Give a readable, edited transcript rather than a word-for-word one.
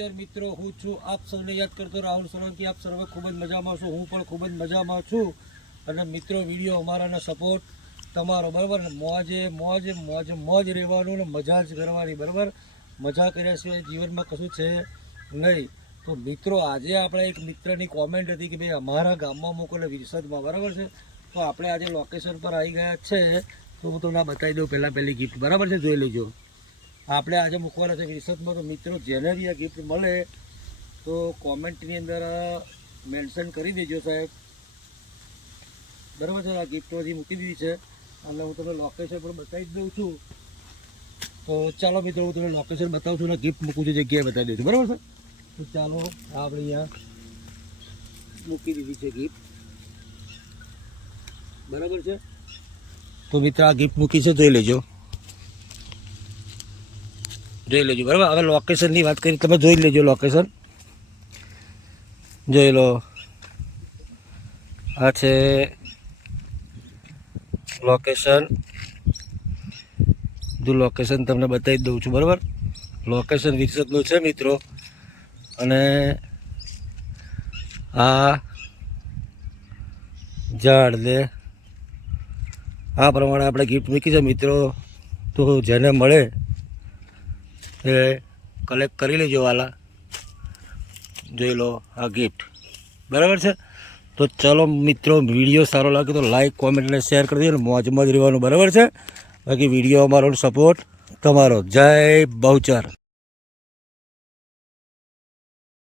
બહુચર મિત્રો હું છું આપ સૌને યાદ કરતો રાહુલ સોલંકી। આપ સર્વે ખૂબ જ મજામાં છો, હું પણ ખૂબ જ મજામાં છું। અને મિત્રો વિડીયો અમારાને સપોર્ટ તમારો બરાબર, મોજે મોજ મોજ મોજ રહેવાનું ને મજા જ કરવાની બરાબર। મજા કર્યા સિવાય જીવનમાં કશું છે નહીં। તો મિત્રો આજે આપણે એક મિત્રની કોમેન્ટ હતી કે ભાઈ અમારા ગામમાં મોકલે વિરસદમાં બરાબર છે। તો આપણે આજે લોકેશન પર આવી ગયા છે, તો હું તમને બતાવી દઉં પહેલી ગિફ્ટ બરાબર છે, જોઈ લેજો। આપણે આજે મૂકવાના છે વિરસદમાં। તો મિત્રો જેને બી આ ગિફ્ટ મળે તો કોમેન્ટની અંદર મેન્શન કરી દેજો સાહેબ બરાબર છે। આ ગિફ્ટ હજી મૂકી દીધી છે અને હું તમને લોકેશન પણ બતાવી જ દઉં છું। તો ચાલો મિત્રો હું તમને લોકેશન બતાવું છું અને ગિફ્ટ મૂકું છું જગ્યાએ બતાવી દઉં છું બરાબર છે। તો ચાલો આપણે અહીંયા મૂકી દીધી છે ગિફ્ટ બરાબર છે। તો મિત્રો આ ગિફ્ટ મૂકી છે, જોઈ લેજો બરાબર। હવે લોકેશનની વાત કરી, તમે જોઈ લેજો લોકેશન, જોઈ લો આ છે લોકેશન। જો લોકેશન તમને બતાવી દઉં છું બરાબર। લોકેશન વિરસદનું છે મિત્રો, અને આ ઝાડ લે આ પ્રમાણે આપણે ગિફ્ટ મૂકી છે મિત્રો। તો જેને મળે એ કલેક્ટ કરી લેજો વાલા, જોઈ લો આ ગિફ્ટ બરાબર છે। તો ચલો મિત્રો વિડીયો સારો લાગે તો લાઈક કોમેન્ટ અને શેર કરી દેજો, મોજ રહેવાનું બરાબર છે। બાકી વિડીયો અમારો સપોર્ટ તમારો। જય બહુચર।